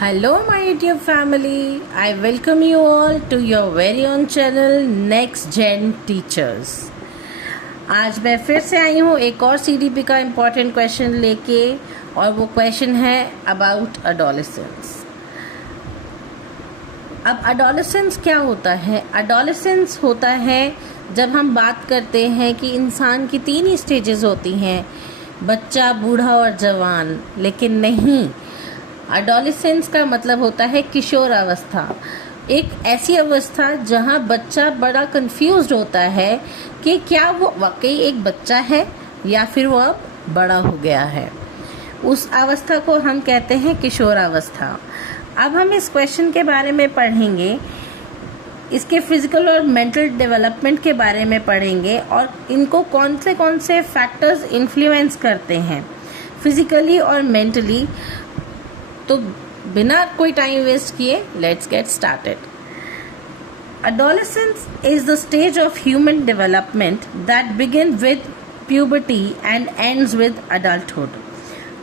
Hello, my YouTube family. I welcome you all to your very own channel Next Gen Teachers. आज मैं फिर से आई हूँ एक और CDP का इम्पॉर्टेंट क्वेश्चन लेके और वो क्वेश्चन है अबाउट अडोलेसेंस। अब अडोलेसेंस क्या होता है? अडोलेसेंस होता है जब हम बात करते हैं कि इंसान की 3 स्टेजेस होती हैं, बच्चा, बूढ़ा और जवान। लेकिन नहीं, एडोलेसेंस का मतलब होता है किशोर अवस्था। एक ऐसी अवस्था जहां बच्चा बड़ा कंफ्यूज्ड होता है कि क्या वो वाकई एक बच्चा है या फिर वो अब बड़ा हो गया है। उस अवस्था को हम कहते हैं किशोर अवस्था। अब हम इस क्वेश्चन के बारे में पढ़ेंगे, इसके फिजिकल और मेंटल डेवलपमेंट के बारे में पढ़ेंगे और इनको कौन से फैक्टर्स इन्फ्लुएंस करते हैं फिजिकली और मेंटली। तो बिना कोई टाइम वेस्ट किए let's get started. Adolescence is the stage of human development that begin with puberty and ends with adulthood.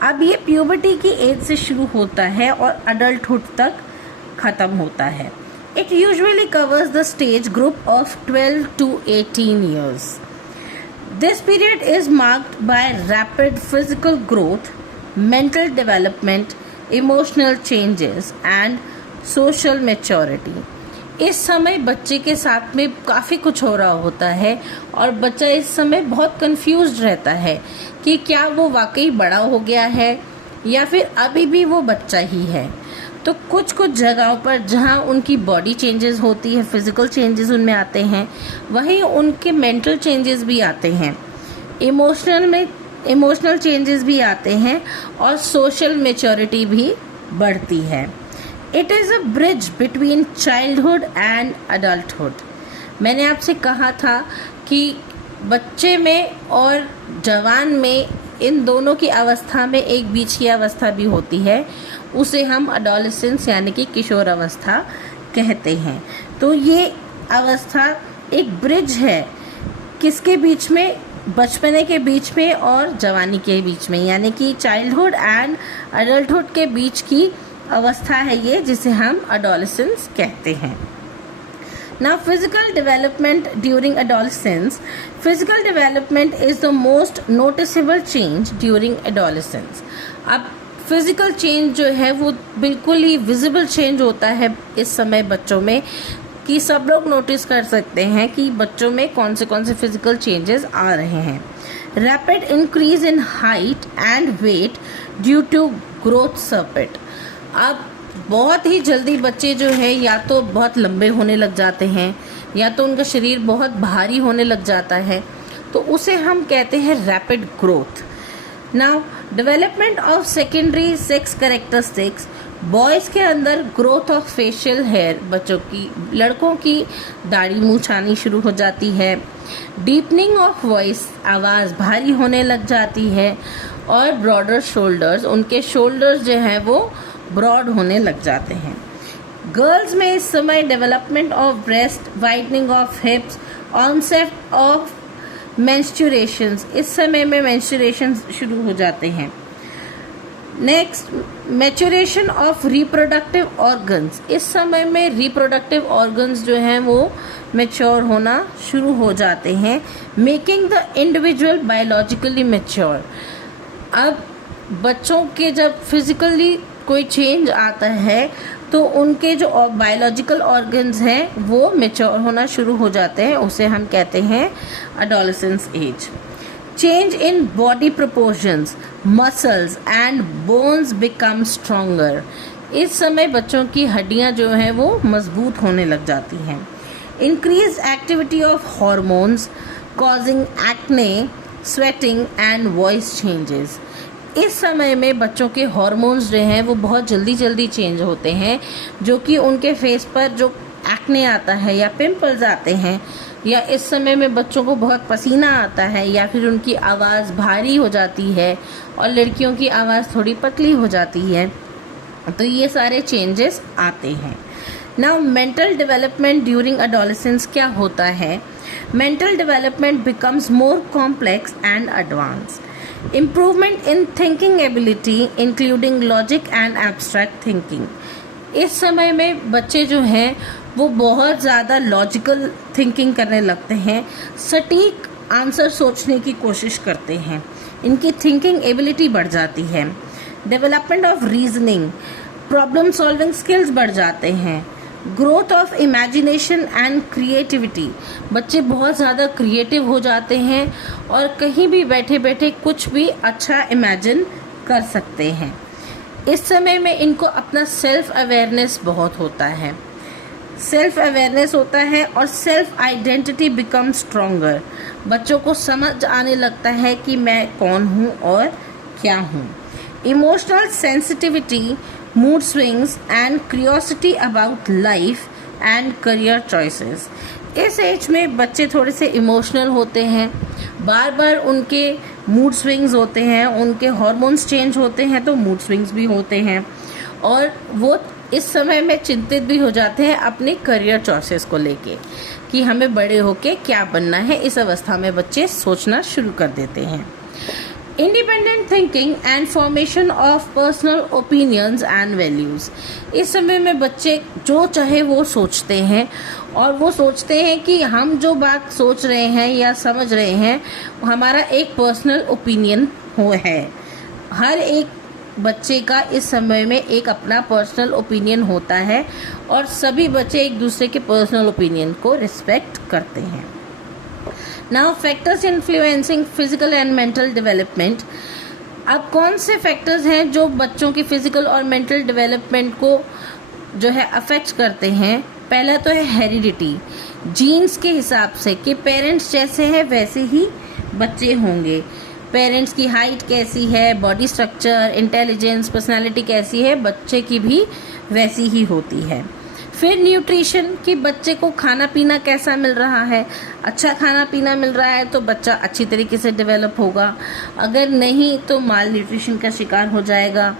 अब ये puberty की एज से शुरू होता है और adulthood तक खत्म होता है। It usually covers the stage group of 12 to 18 years. This period is marked by rapid physical growth, mental development, emotional changes and social maturity. इस समय बच्चे के साथ में काफ़ी कुछ हो रहा होता है और बच्चा इस समय बहुत कंफ्यूज्ड रहता है कि क्या वो वाकई बड़ा हो गया है या फिर अभी भी वो बच्चा ही है। तो कुछ जगहों पर जहाँ उनकी बॉडी चेंजेस होती है, फिजिकल चेंजेस उनमें आते हैं, वहीं उनके मेंटल चेंजेस भी आते हैं, इमोशनल चेंजेस भी आते हैं और सोशल मैच्योरिटी भी बढ़ती है। It is a bridge between childhood and adulthood. मैंने आपसे कहा था कि बच्चे में और जवान में, इन दोनों की अवस्था में एक बीच की अवस्था भी होती है, उसे हम एडोलेसेंस यानी कि किशोर अवस्था कहते हैं। तो ये अवस्था एक ब्रिज है, किसके बीच में? बचपने के बीच में और जवानी के बीच में, यानी कि चाइल्डहुड एंड अडल्टहुड के बीच की अवस्था है ये, जिसे हम एडोलेसेंस कहते हैं। Now physical development during adolescence. Physical development is the most noticeable change during adolescence. अब फिजिकल चेंज जो है वो बिल्कुल ही विजिबल चेंज होता है इस समय बच्चों में, कि सब लोग नोटिस कर सकते हैं कि बच्चों में कौन से फिजिकल चेंजेस आ रहे हैं। Rapid increase in height and weight due to growth spurt. अब बहुत ही जल्दी बच्चे जो है या तो बहुत लंबे होने लग जाते हैं या तो उनका शरीर बहुत भारी होने लग जाता है, तो उसे हम कहते हैं rapid growth. Now development of secondary sex characteristics. Boys के अंदर ग्रोथ ऑफ फेशियल हेयर, बच्चों की, लड़कों की दाढ़ी मूंछ आनी शुरू हो जाती है। डीपनिंग ऑफ वॉइस, आवाज़ भारी होने लग जाती है। और ब्रॉडर शोल्डर्स, उनके शोल्डर्स जो हैं वो ब्रॉड होने लग जाते हैं। गर्ल्स में इस समय development of breast, widening of hips, onset of menstruations, इस समय में मेंस्ट्रुएशंस शुरू हो जाते हैं। Next, maturation of reproductive organs. इस समय में रिप्रोडक्टिव ऑर्गन्स जो हैं वो मैच्योर होना शुरू हो जाते हैं, making the individual biologically mature. अब बच्चों के जब फिजिकली कोई चेंज आता है तो उनके जो बायोलॉजिकल ऑर्गन्स हैं वो मैच्योर होना शुरू हो जाते हैं, उसे हम कहते हैं adolescence age. Change in body proportions, muscles and bones become stronger. इस समय बच्चों की हड्डियां जो हैं वो मजबूत होने लग जाती हैं। Increased activity of hormones causing acne, sweating and voice changes. इस समय में बच्चों के हार्मोन्स जो हैं वो बहुत जल्दी चेंज होते हैं, जो कि उनके फेस पर जो एक्ने आता है या पिंपल्स आते हैं, या इस समय में बच्चों को बहुत पसीना आता है, या फिर उनकी आवाज़ भारी हो जाती है और लड़कियों की आवाज़ थोड़ी पतली हो जाती है, तो ये सारे चेंजेस आते हैं। Now mental development during adolescence क्या होता है? Mental development becomes more complex and advance. Improvement in thinking ability including logic and abstract thinking. इस समय में बच्चे जो हैं वो बहुत ज़्यादा लॉजिकल थिंकिंग करने लगते हैं, सटीक आंसर सोचने की कोशिश करते हैं, इनकी थिंकिंग एबिलिटी बढ़ जाती है। Development of reasoning, problem solving skills बढ़ जाते हैं। Growth of imagination and creativity, बच्चे बहुत ज़्यादा क्रिएटिव हो जाते हैं और कहीं भी बैठे बैठे कुछ भी अच्छा इमेजिन कर सकते हैं। इस समय में इनको अपना सेल्फ अवेयरनेस बहुत होता है, सेल्फ अवेयरनेस होता है और सेल्फ आइडेंटिटी बिकम स्ट्रोंगर। बच्चों को समझ आने लगता है कि मैं कौन हूँ और क्या हूँ। Emotional sensitivity, mood swings and curiosity about life and career choices. इस एज में बच्चे थोड़े से इमोशनल होते हैं, बार बार उनके मूड स्विंग्स होते हैं, उनके हार्मोन्स चेंज होते हैं तो मूड स्विंग्स भी होते हैं और वो इस समय में चिंतित भी हो जाते हैं अपने करियर चॉइसेस को लेके कि हमें बड़े होके क्या बनना है। इस अवस्था में बच्चे सोचना शुरू कर देते हैं। Independent thinking and formation of personal opinions and values. इस समय में बच्चे जो चाहे वो सोचते हैं और वो सोचते हैं कि हम जो बात सोच रहे हैं या समझ रहे हैं हमारा एक पर्सनल ओपिनियन है। हर एक बच्चे का इस समय में एक अपना पर्सनल ओपिनियन होता है और सभी बच्चे एक दूसरे के पर्सनल ओपिनियन को रिस्पेक्ट करते हैं। Now factors influencing physical and mental development. अब कौन से फैक्टर्स हैं जो बच्चों की फिजिकल और मेंटल डेवलपमेंट को जो है अफेक्ट करते हैं? पहला तो है हेरिडिटी, जीन्स के हिसाब से कि पेरेंट्स जैसे हैं वैसे ही बच्चे होंगे। पेरेंट्स की हाइट कैसी है, बॉडी स्ट्रक्चर, इंटेलिजेंस, पर्सनालिटी कैसी है, बच्चे की भी वैसी ही होती है। फिर न्यूट्रिशन, कि बच्चे को खाना पीना कैसा मिल रहा है। अच्छा खाना पीना मिल रहा है तो बच्चा अच्छी तरीके से डेवलप होगा, अगर नहीं तो माल न्यूट्रिशन का शिकार हो जाएगा।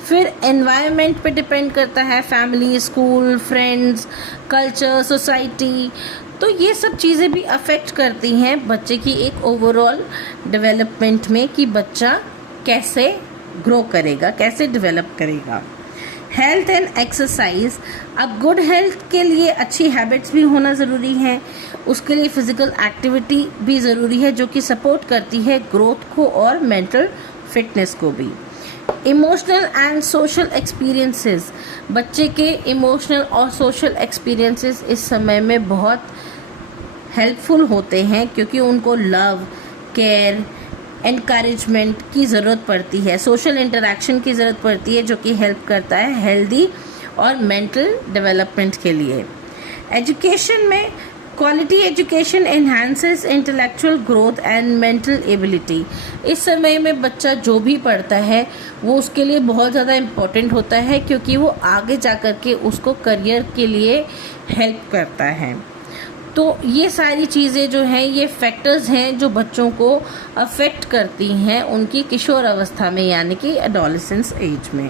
फिर एनवायरनमेंट पे डिपेंड करता है, family, school, friends, culture, society, तो ये सब चीज़ें भी अफेक्ट करती हैं बच्चे की एक ओवरऑल डेवलपमेंट में कि बच्चा कैसे ग्रो करेगा, कैसे डेवलप करेगा। हेल्थ एंड एक्सरसाइज, अब गुड हेल्थ के लिए अच्छी हैबिट्स भी होना ज़रूरी है, उसके लिए फिजिकल एक्टिविटी भी ज़रूरी है जो कि सपोर्ट करती है ग्रोथ को और मेंटल फिटनेस को भी। इमोशनल एंड सोशल एक्सपीरियंसेस, बच्चे के इमोशनल और सोशल एक्सपीरियंसेस इस समय में बहुत हेल्पफुल होते हैं क्योंकि उनको लव, केयर, एनकरेजमेंट की ज़रूरत पड़ती है, सोशल इंटरेक्शन की ज़रूरत पड़ती है जो कि हेल्प करता है हेल्दी और मेंटल डेवलपमेंट के लिए। एजुकेशन में quality education enhances intellectual growth and mental ability. इस समय में बच्चा जो भी पढ़ता है वो उसके लिए बहुत ज़्यादा इम्पोर्टेंट होता है क्योंकि वो आगे जा कर के उसको करियर के लिए हेल्प करता है। तो ये सारी चीज़ें जो हैं ये फैक्टर्स हैं जो बच्चों को अफेक्ट करती हैं उनकी किशोर अवस्था में यानी कि एडोलेसेंस एज में।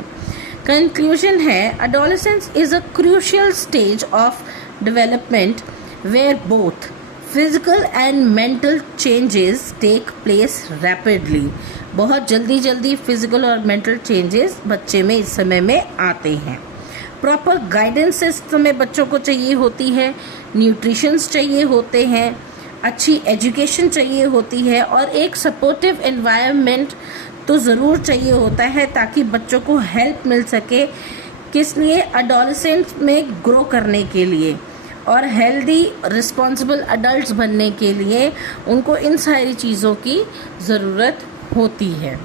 कंक्लूजन है, adolescence is a crucial stage of development where both physical and mental changes take place rapidly। बहुत जल्दी फिजिकल और मेंटल चेंजेस बच्चे में इस समय में आते हैं। प्रॉपर गाइडेंस इस समय बच्चों को चाहिए होती है, न्यूट्रिशंस चाहिए होते हैं, अच्छी एजुकेशन चाहिए होती है और एक सपोर्टिव एनवायरनमेंट तो ज़रूर चाहिए होता है ताकि बच्चों को हेल्प मिल सके, किस लिए, एडोलेसेंट में ग्रो करने के लिए और हेल्दी रिस्पॉन्सिबल अडल्ट्स बनने के लिए उनको इन सारी चीज़ों की ज़रूरत होती है।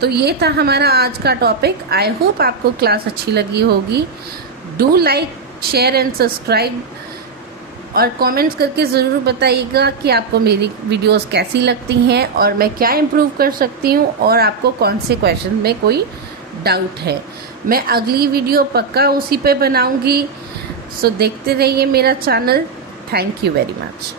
तो ये था हमारा आज का टॉपिक। आई होप आपको क्लास अच्छी लगी होगी। Do like, share and subscribe और कमेंट्स करके ज़रूर बताइएगा कि आपको मेरी वीडियोस कैसी लगती हैं और मैं क्या इम्प्रूव कर सकती हूँ और आपको कौन से क्वेश्चन में कोई डाउट है। मैं अगली वीडियो पक्का उसी पे बनाऊँगी। सो देखते रहिए मेरा channel. Thank you very much.